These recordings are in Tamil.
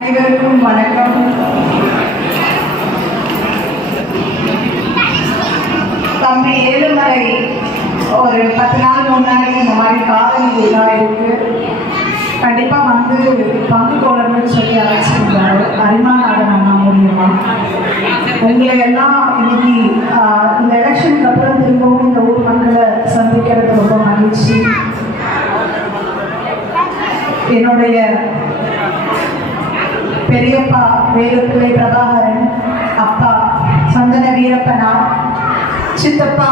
அனைவருக்கும் வணக்கம். தம்பி ஏழுமலை ஒரு பத்து நாள் முன்னாடி இந்த மாதிரி காதலி விழா இருக்கு கண்டிப்பா வந்து பங்கு கொள்ளணும்னு சொல்லி அழைச்சிருந்தாரு. அரிமாநாதன் அண்ணா மூலியமா. உங்களை எல்லாம் இன்னைக்கு இந்த எலெக்ஷனுக்கு அப்புறம் திரும்பவும் இந்த ஊர் மக்களை சந்திக்கிறது ரொம்ப மகிழ்ச்சி. என்னுடைய பெரியப்பா வேலுப்பிள்ளை பிரபாகரன் அப்பா சந்தன வீரப்பனா சித்தப்பா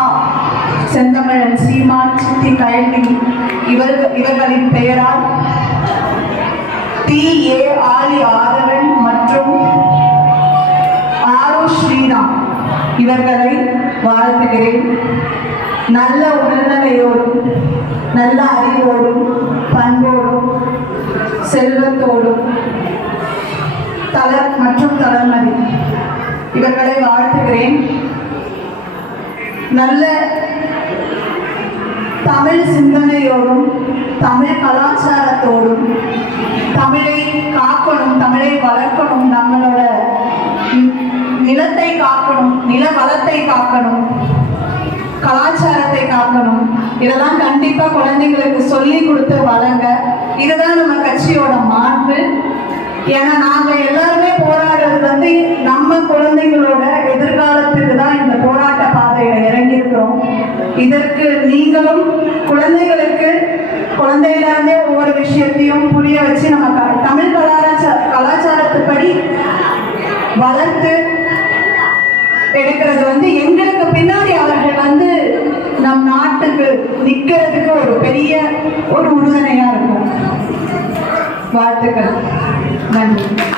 செந்தமிழன் சீமான் சித்தி கயல்வி இவர்கள் இவர்களின் பெயரால் டி ஏ ஆலி ஆதவன் மற்றும் ஆரோ ஸ்ரீராம் இவர்களை வாழ்த்துகிறேன். நல்ல உடல்நிலையோடும் நல்ல அறிவோடும் பண்போடும் செல்வத்தோடும் தலர் மற்றும் தளர்மதி இவர்களை வாழ்த்துகிறேன். நல்ல தமிழ் சிந்தனையோடும் தமிழ் கலாச்சாரத்தோடும் தமிழை காக்கணும் தமிழை வளர்க்கணும் நம்மளோட நிலத்தை காக்கணும் நில வளத்தை காக்கணும் கலாச்சாரத்தை காக்கணும். இதெல்லாம் கண்டிப்பா குழந்தைங்களுக்கு சொல்லி கொடுத்து வளங்க. இதுதான் நம்ம கட்சியோட மாண்பு. ஏன்னா நாங்க எல்லாருமே போராடுறது வந்து நம்ம குழந்தைங்களோட எதிர்காலத்துக்கு தான் இந்த போராட்ட பாதையில இறங்கியிருக்கிறோம். இதற்கு நீங்களும் குழந்தைகளுக்கு குழந்தையிலிருந்தே ஒவ்வொரு விஷயத்தையும் புரிய வச்சு நம்ம தமிழ் கலாச்சார கலாச்சாரத்துப்படி வளர்த்து எடுக்கிறது வந்து எங்களுக்கு பின்னாடி அவர்கள் வந்து நம் நாட்டுக்கு நிக்கிறதுக்கு ஒரு பெரிய ஒரு உறுதுணையா இருக்கும். வாழ்த்துக்கள். Bình.